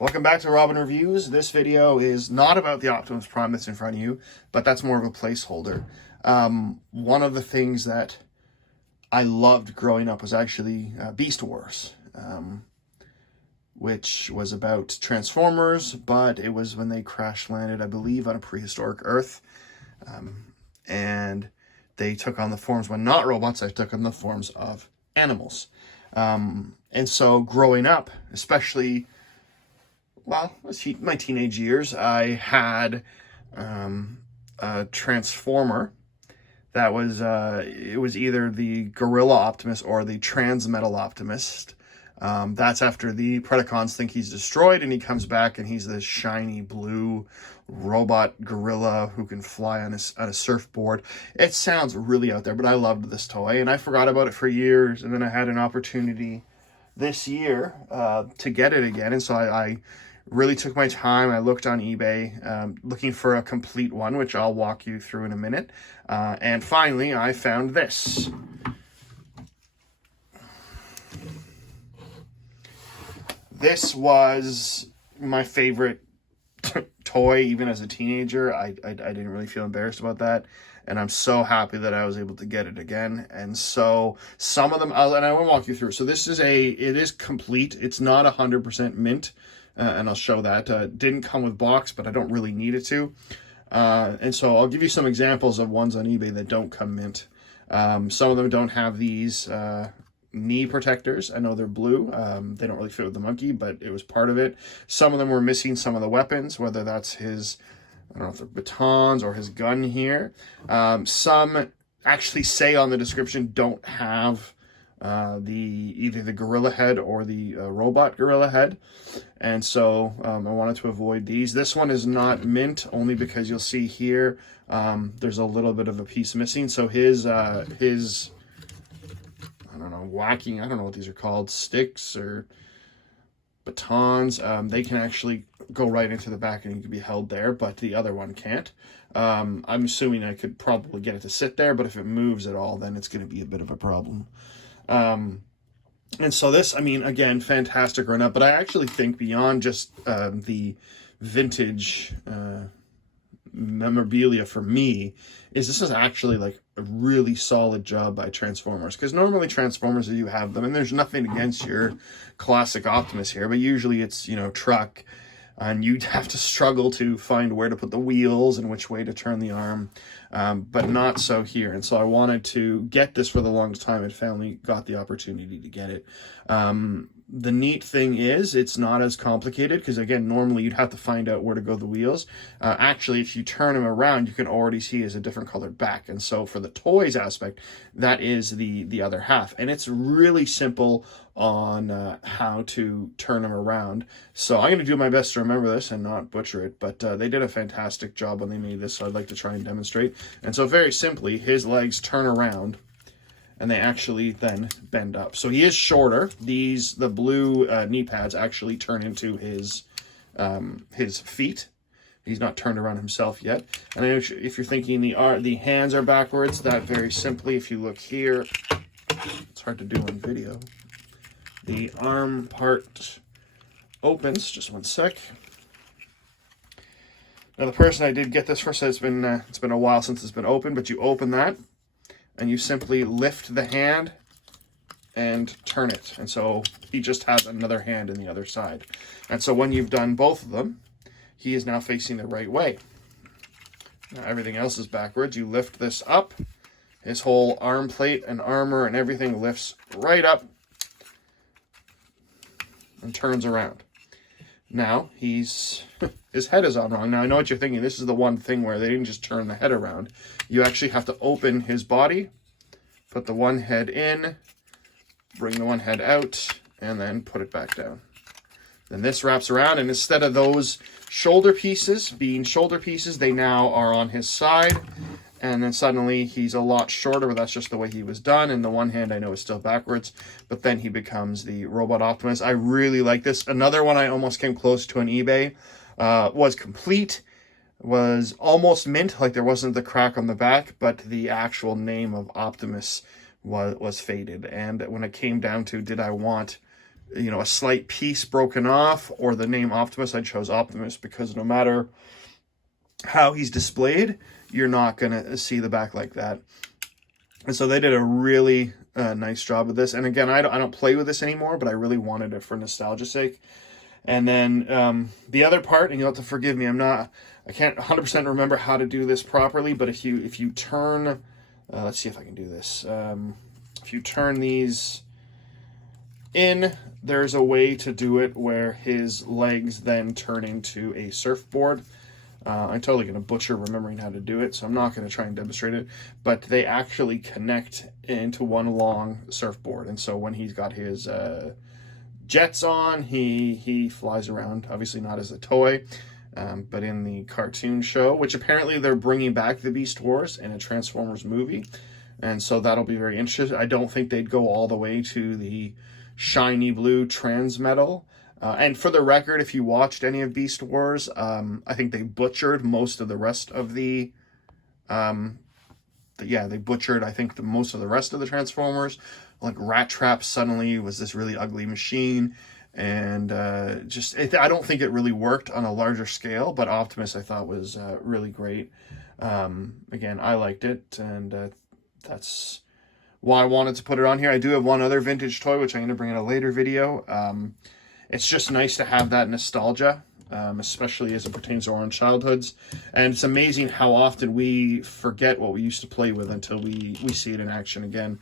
Welcome back to Robin Reviews. This video is not about the Optimus Prime that's in front of you, but that's more of a placeholder. One of the things that I loved growing up was actually Beast Wars, which was about Transformers, but it was when they crash landed, I believe, on a prehistoric Earth. And they took on the forms, when not robots, they took on the forms of animals. And so growing up, especially... well, my teenage years, I had a Transformer that was, it was either the Gorilla Optimus or the Transmetal Optimus. That's after the Predacons think he's destroyed and he comes back and he's this shiny blue robot gorilla who can fly on a surfboard. It sounds really out there, but I loved this toy and I forgot about it for years, and then I had an opportunity this year to get it again, and so I really took my time. I looked on eBay looking for a complete one, which I'll walk you through in a minute. And finally, I found this. This was my favorite toy, even as a teenager. I didn't really feel embarrassed about that. And I'm so happy that I was able to get it again. And so some of them, and I want to walk you through. So this is it is complete. It's not 100% mint. And I'll show that. Didn't come with box, but I don't really need it to. And so I'll give you some examples of ones on eBay that don't come mint. Some of them don't have these knee protectors. I know they're blue. They don't really fit with the monkey, but it was part of it. Some of them were missing some of the weapons, whether that's his, I don't know if they're batons or his gun here. Some actually say on the description don't have either the gorilla head or the robot gorilla head, and so I wanted to avoid these. This one is not mint, only because you'll see here there's a little bit of a piece missing. So his I don't know, whacking, I don't know what these are called, sticks or batons, they can actually go right into the back and you can be held there, but the other one can't. I'm assuming I could probably get it to sit there, but if it moves at all, then it's going to be a bit of a problem. And so this, I mean, again, fantastic growing up, but I actually think beyond just the vintage memorabilia for me, this is actually like a really solid job by Transformers. Because normally Transformers, you have them, and there's nothing against your classic Optimus here, but usually it's, you know, truck, and you'd have to struggle to find where to put the wheels and which way to turn the arm, but not so here. And so I wanted to get this for the longest time and finally got the opportunity to get it. The neat thing is it's not as complicated, because again, normally you'd have to find out where to go the wheels. Actually, if you turn them around, you can already see it's a different colored back. And so for the toys aspect, that is the other half. And it's really simple on how to turn them around. So I'm going to do my best to remember this and not butcher it, but they did a fantastic job when they made this, so I'd like to try and demonstrate. And so very simply, his legs turn around and they actually then bend up. So he is shorter. The blue knee pads actually turn into his feet. He's not turned around himself yet. And I know if you're thinking the hands are backwards, that very simply, if you look here, it's hard to do on video. The arm part opens. Just one sec. Now the person I did get this for said it's been a while since it's been opened, but you open that and you simply lift the hand and turn it. And so he just has another hand in the other side. And so when you've done both of them, he is now facing the right way. Now everything else is backwards. You lift this up. His whole arm plate and armor and everything lifts right up and turns around. Now his head is on wrong. Now I know what you're thinking. This is the one thing where they didn't just turn the head around. You actually have to open his body, put the one head in, bring the one head out, and then put it back down. Then this wraps around, and instead of those shoulder pieces being shoulder pieces, they now are on his side. And then suddenly he's a lot shorter, but that's just the way he was done. And the one hand I know is still backwards, but then he becomes the Robot Optimus. I really like this. Another one I almost came close to on eBay was complete, was almost mint, like there wasn't the crack on the back, but the actual name of Optimus was faded. And when it came down to did I want you know, a slight piece broken off or the name Optimus. I chose Optimus because no matter how he's displayed, you're not going to see the back like that. And so they did a really nice job of this. And again, I don't play with this anymore, but I really wanted it for nostalgia's sake. And then the other part, and you'll have to forgive me, I can't 100% remember how to do this properly, but if you turn, let's see if I can do this. If you turn these in, there's a way to do it where his legs then turn into a surfboard. I'm totally going to butcher remembering how to do it, so I'm not going to try and demonstrate it, but they actually connect into one long surfboard. And so when he's got his jets on, he flies around, obviously not as a toy, but in the cartoon show, which apparently they're bringing back the Beast Wars in a Transformers movie, and so that'll be very interesting. I don't think they'd go all the way to the shiny blue Transmetal. And for the record, if you watched any of Beast Wars, I think they butchered most of the rest of they butchered, I think, most of the rest of the Transformers. Like Rat Trap suddenly was this really ugly machine, and I don't think it really worked on a larger scale, but Optimus I thought was really great. Again, I liked it, and that's why I wanted to put it on here. I do have one other vintage toy, which I'm going to bring in a later video. It's just nice to have that nostalgia, especially as it pertains to our own childhoods. And it's amazing how often we forget what we used to play with until we see it in action again.